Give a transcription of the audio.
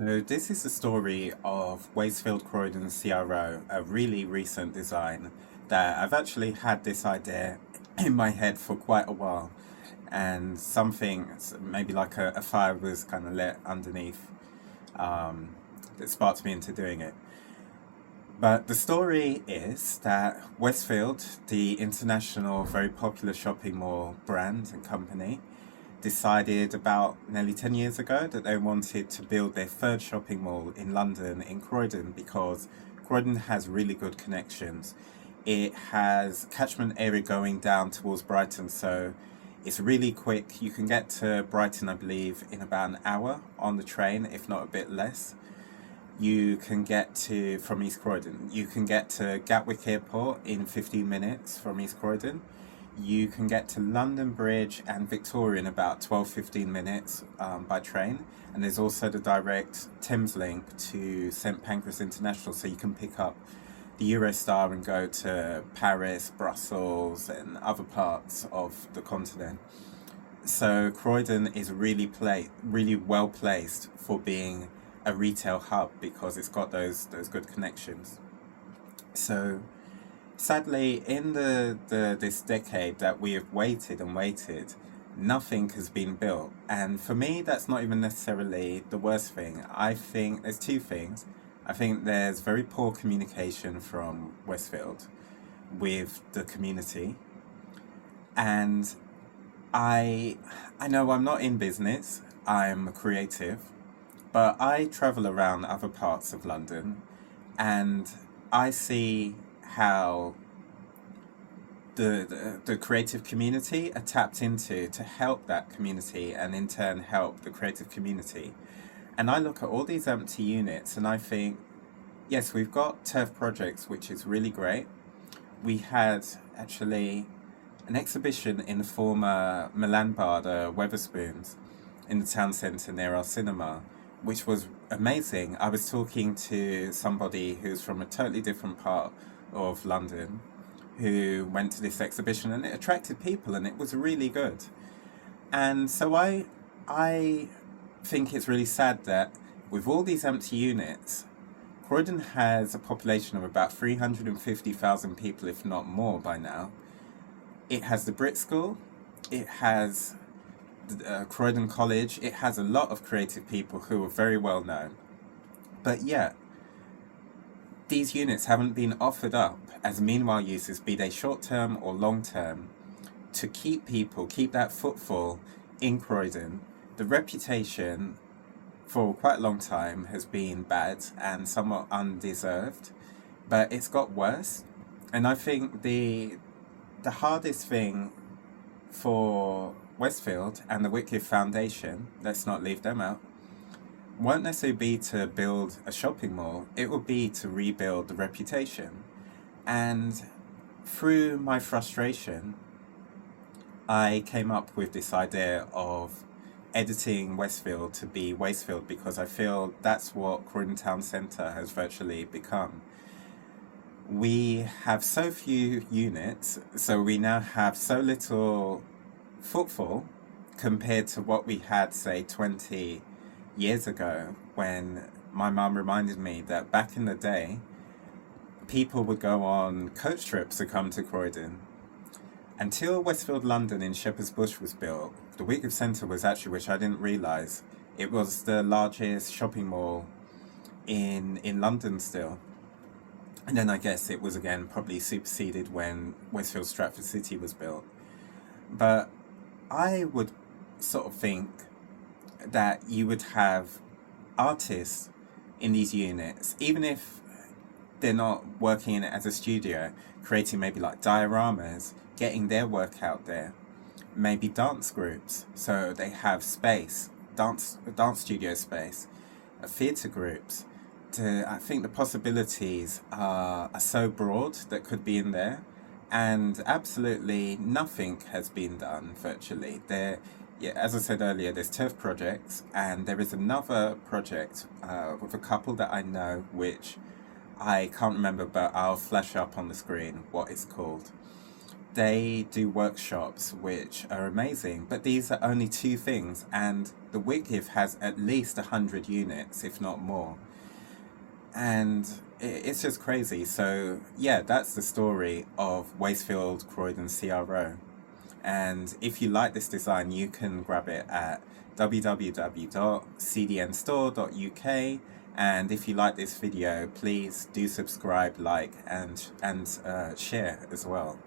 So this is the story of Wastefield Croydon CRO, a really recent design that I've actually had this idea in my head for quite a while, and something maybe like a fire was kind of lit underneath um, that sparked me into doing it. But the story is that Westfield, the international, very popular shopping mall brand and company, decided about nearly 10 years ago that they wanted to build their third shopping mall in London, in Croydon, because Croydon has really good connections. It has catchment area going down towards Brighton, so it's really quick. You can get to Brighton, I believe, in about an hour on the train, if not a bit less. You can get to, from East Croydon, you can get to Gatwick Airport in 15 minutes from East Croydon. You can get to London Bridge and Victoria in about 12-15 minutes by train. And there's also the direct Thames link to St Pancras International, so you can pick up the Eurostar and go to Paris, Brussels, and other parts of the continent. So Croydon is really well placed for being a retail hub because it's got those good connections. So sadly, in the this decade that we have waited and waited, nothing has been built. And for me, that's not even necessarily the worst thing. I think there's two things. I think there's very poor communication from Westfield with the community, and I I know I'm not in business. I'm a creative, but I travel around other parts of London, and I see how the creative community are tapped into to help that community and in turn help the creative community. And I look at all these empty units and I think, yes, we've got turf projects, which is really great. We had actually an exhibition in the former Milan bar, the Weatherspoons, in the town centre near our cinema, which was amazing. I was talking to somebody who's from a totally different part of London who went to this exhibition and it attracted people and it was really good. And so I think it's really sad that with all these empty units, Croydon has a population of about 350,000 people, if not more by now. It has the Brit School, it has Croydon College, it has a lot of creative people who are very well known. But yet, these units haven't been offered up as meanwhile uses, be they short term or long term, to keep people, keep that footfall in Croydon. The reputation for quite a long time has been bad and somewhat undeserved, but it's got worse. And I think the hardest thing for Westfield and the Whitgift Foundation, let's not leave them out, won't necessarily be to build a shopping mall, it will be to rebuild the reputation. And through my frustration, I came up with this idea of editing Westfield to be Wastefield because I feel that's what Croydon Town Centre has virtually become. We have so few units, so we now have so little footfall compared to what we had, say, 20 years ago, when my mum reminded me that back in the day, people would go on coach trips to come to Croydon. Until Westfield London in Shepherd's Bush was built, the Whitgift Centre was actually, which I didn't realise, it was the largest shopping mall in London still. And then I guess it was again probably superseded when Westfield Stratford City was built. But I would sort of think that you would have artists in these units, even if they're not working in it as a studio, creating maybe like dioramas, getting their work out there. Maybe dance groups, so they have space, dance studio space, theatre groups. I think the possibilities are so broad that could be in there, and absolutely nothing has been done virtually. Yeah, as I said earlier, there's turf projects, and there is another project with a couple that I know, which I can't remember, but I'll flash up on the screen what it's called. they do workshops which are amazing, but these are only two things, and the Whitgift has at least 100 units, if not more. And it's just crazy. So, yeah, that's the story of Wastefield Croydon CRO. And if you like this design, you can grab it at www.cdnstore.uk. And if you like this video, please do subscribe, like, and share as well.